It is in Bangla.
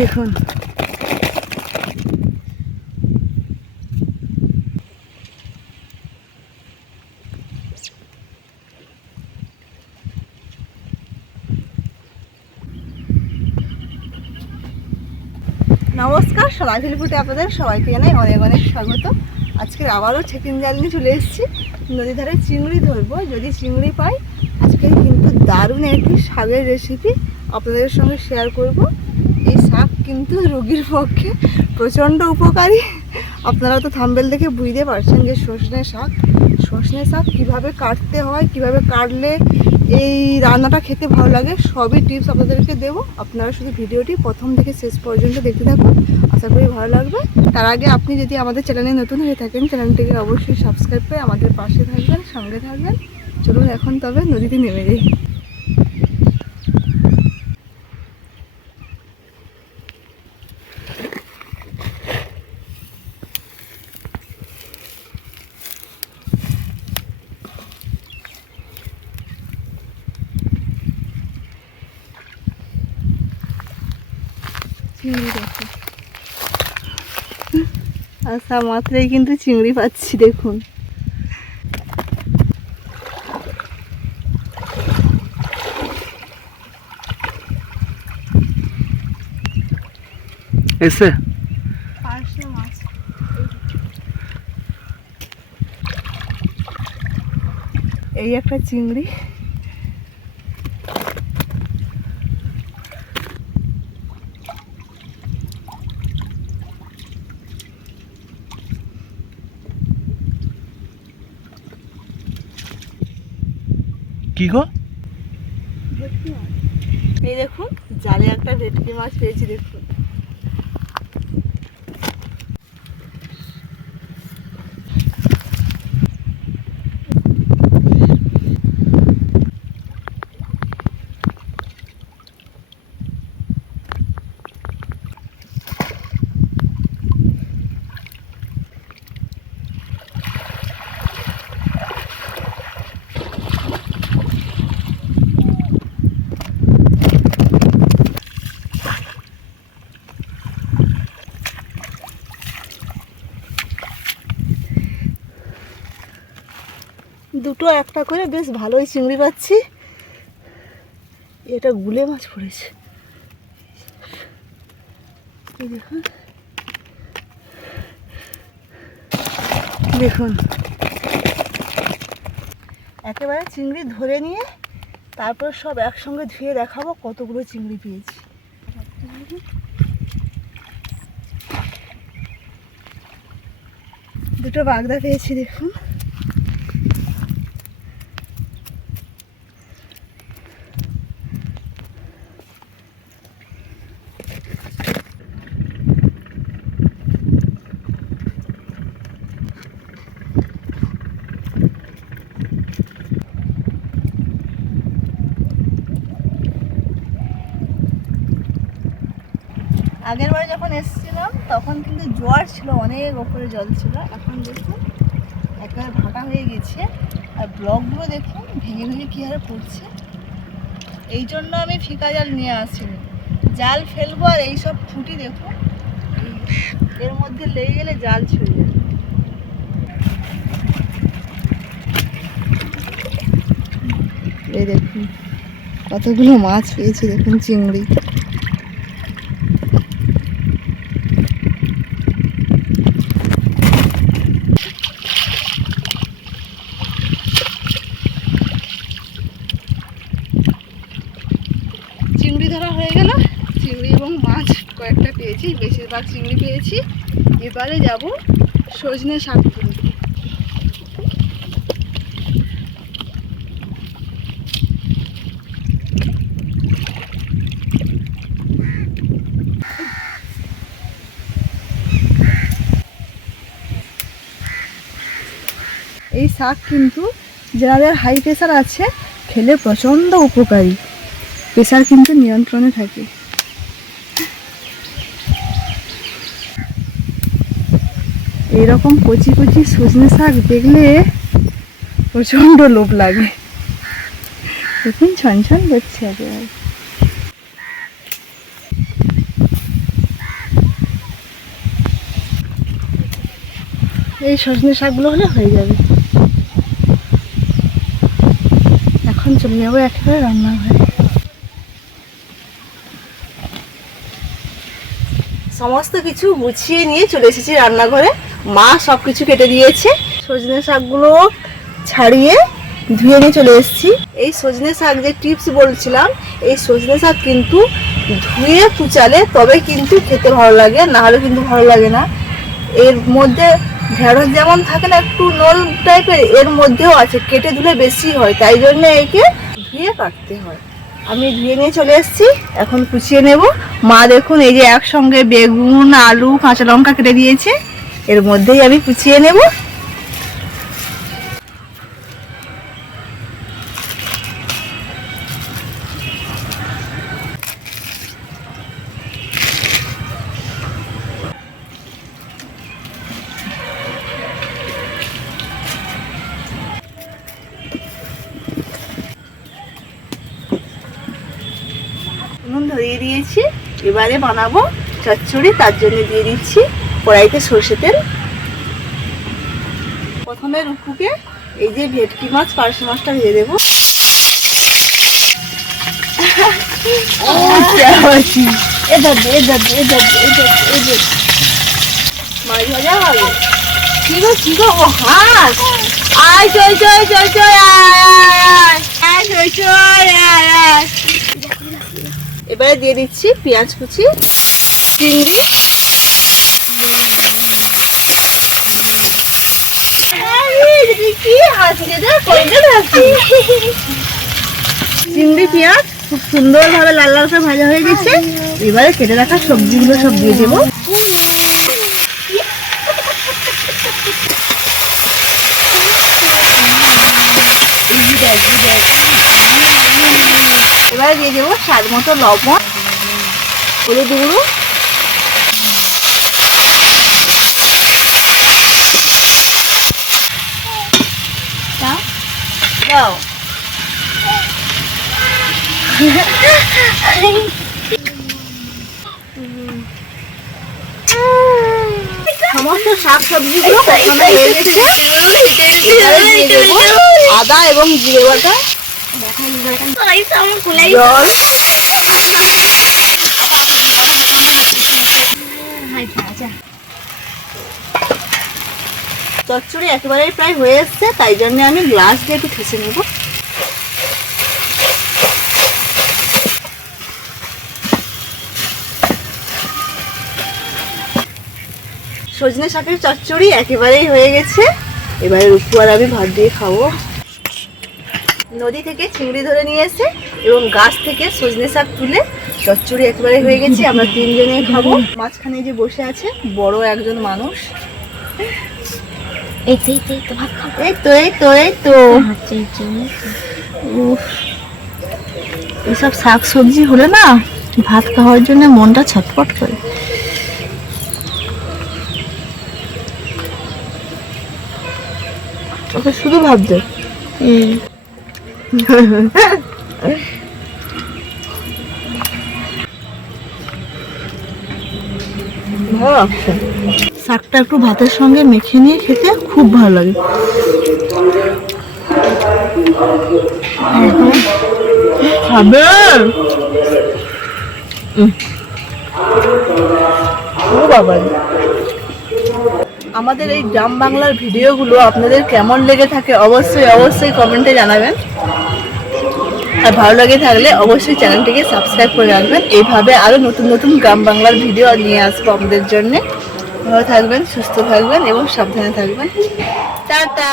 দেখুন নমস্কার, সোনা ভিলফুডে আপনাদের সবাইকে জানাই অনেক অনেক স্বাগত। আজকে আবারও ছেকিন জাল নিয়ে চলে এসেছি। নদী ধারে চিংড়ি ধরবো, যদি চিংড়ি পাই। আজকে কিন্তু দারুণ একটি শাকের রেসিপি আপনাদের সঙ্গে শেয়ার করব। এই শাক কিন্তু রোগীর পক্ষে প্রচণ্ড উপকারী। আপনারা তো থাম্বনেল দেখে বুঝতে পারছেন যে সজনে শাক কীভাবে কাটতে হয়, কিভাবে কাটলে এই রান্নাটা খেতে ভালো লাগে, সবই টিপস আপনাদেরকে দেবো। আপনারা শুধু ভিডিওটি প্রথম থেকে শেষ পর্যন্ত দেখতে থাকুন, আশা করি ভালো লাগবে। তার আগে আপনি যদি আমাদের চ্যানেলে নতুন হয়ে থাকেন, চ্যানেলটিকে অবশ্যই সাবস্ক্রাইব করে আমাদের পাশে থাকবেন, সঙ্গে থাকবেন। চলুন এখন তবে নদীতে নেমে যাই। চিংড়ি দেখুন, আসা মাত্রই কিন্তু চিংড়ি পাচ্ছি। দেখুন এসে মাছ, এই একটা চিংড়ি। কি গো? এই দেখুন জালে একটা ভেটকি মাছ পেয়েছি। দেখুন দুটো একটা করে বেশ ভালোই চিংড়ি পাচ্ছি। এটা গুলে মাছ পড়েছে। দেখুন দেখুন একেবারে চিংড়ি ধরে নিয়ে তারপর সব একসঙ্গে ধুয়ে দেখাবো কতগুলো চিংড়ি পেয়েছি। দুটো বাগদা পেয়েছি। দেখুন আগের বারে যখন এসেছিলাম তখন কিন্তু জোয়ার ছিল, অনেক ওপরে জল ছিল। এখন দেখুন একেবারে ভাটা হয়ে গেছে, আর ব্লকগুলো দেখুন ভেঙে ভেঙে কী হারে পড়ছে। এই জন্য আমি ফিকা জাল নিয়ে আসিনি, জাল ফেলবো আর এইসব ফুটি দেখুন এর মধ্যে লেগে গেলে জাল ছিঁড়ে যাবে। এই দেখুন কতগুলো মাছ পেয়েছি। দেখুন চিংড়ি। চিংড়ি ধরা হয়ে গেল, চিংড়ি এবং মাছ কয়েকটা পেয়েছি, বেশিরভাগ চিংড়ি পেয়েছি। এবারে যাব সজনে শাক তুলতে। এই শাক কিন্তু যাদের হাই প্রেশার আছে খেলে প্রচণ্ড উপকারী, প্রেশার কিন্তু নিয়ন্ত্রণে থাকে। এইরকম কচি কচি সজনে শাক দেখলে প্রচণ্ড লোভ লাগে। দেখুন ছন ছন করছে একেবারে। এই সজনে শাকগুলো হলে হয়ে যাবে। এখন চলে যাবো একেবারে রান্নাঘরে। সমস্ত কিছু গুছিয়ে নিয়ে চলে এসেছি রান্নাঘরে। মা সব কিছু কেটে দিয়েছে। সজনে শাকগুলো ছাড়িয়ে ধুয়ে নিয়ে চলে এসেছি। এই সজনে শাক যে টিপস বলছিলাম, এই সজনে শাক কিন্তু ধুয়ে কুচালে তবে কিন্তু খেতে ভালো লাগে, না হলে কিন্তু ভালো লাগে না। এর মধ্যে ঢেঁড়স যেমন থাকে না একটু নল টাইপের, এর মধ্যেও আছে, কেটে ধুলে বেশি হয়, তাই জন্য একে ধুয়ে কাটতে হয়। আমি ধুয়ে নিয়ে চলে এসেছি, এখন কুচিয়ে নেব। মা দেখুন এই যে একসঙ্গে বেগুন, আলু, কাঁচা লঙ্কা কেটে দিয়েছে, এর মধ্যেই আমি কুচিয়ে নেব। নুন ধরিয়ে দিয়েছি, এবারে বানাবো চচ্চড়ি, তার জন্য দিয়ে দিচ্ছি কড়াইতে সরষে তেল। প্রথমে রুকুকে এই যে ভেটকি মাছ, পার্শে মাছটা ভেজে দেবো। মাছ ভাজা হবে। কি গো ও হাঁস, আয় চই চই চই চই, আয় চই চই, আয়। এবারে দিয়ে দিচ্ছি পেঁয়াজ কুচি, চিংড়ি, চিংড়ি, পেঁয়াজ খুব সুন্দর ভাবে লাল লাল করে ভাজা হয়ে গেছে। এবারে কেটে রাখা সবজিগুলো সব দিয়ে দেবো। এবারে দিয়ে দেবো স্বাদ মতো লবণ, হলুদ গুঁড়ো, দাও সমস্ত শাক সবজিগুলো প্রথমে হয়ে গেছে। এবারে দিয়ে দেবো আদা এবং জিরে বাটা, জল, চচ্চড়ি একেবারে প্রায় হয়ে এসছে, তাই জন্য আমি গ্লাস দিয়ে একটু ঠেসে নেব। সজনে শাকের চচ্চড়ি একেবারেই হয়ে গেছে। এবারে রুকু আর আমি ভাত দিয়ে খাবো। নদী থেকে চিংড়ি ধরে নিয়ে এসে এবং গাছ থেকে সজনে শাক তুলে চচ্চড়ি একেবারে হয়ে গেছে। আমরা তিনজনে খাবো। মাঝখানে যে বসে আছে বড় একজন মানুষ, এইসব শাক সবজি হলে না ভাত খাওয়ার জন্য মনটা ছটফট করে। ওকে শুধু ভাবতে ভালো লাগছে। শাকটা একটু ভাতের সঙ্গে মেখে নিয়ে খেতে খুব ভালো লাগে। খাবে ও বাবা। আমাদের এই গ্রাম বাংলার ভিডিওগুলো আপনাদের কেমন লেগে থাকে অবশ্যই অবশ্যই কমেন্টে জানাবেন। আর ভালো লাগে থাকলে অবশ্যই চ্যানেলটিকে সাবস্ক্রাইব করে রাখবেন। এইভাবে আরও নতুন নতুন গ্রাম বাংলার ভিডিও নিয়ে আসবো আপনাদের জন্যে। ভালো থাকবেন, সুস্থ থাকবেন এবং সাবধানে থাকবেন। টাটা।